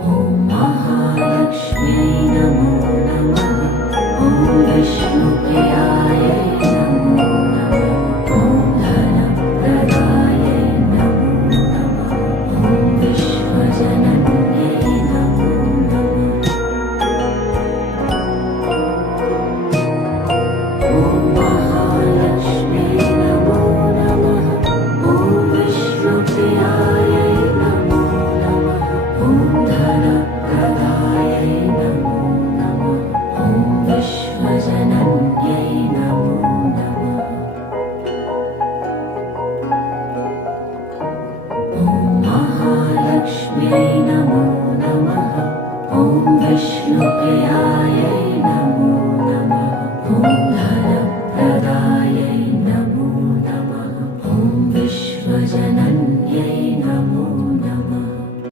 ॐ महालक्ष्म्यै नमो नमः। ॐ विष्णुप्रियायै नमो नमः। ॐ धनप्रदायै नमो नमः। ॐ विश्वजनन्यै नमो नमः। ॐ महालक्ष्म्यै नमो नमः। ॐ विष्णुप्रियायै नमो नमः। ॐ धनप्रदायै नमो नमः। ॐ विश्वजनन्यै नमो नमः। ॐ महालक्ष्म्यै नमो नमः। ॐ विष्णुप्रियायै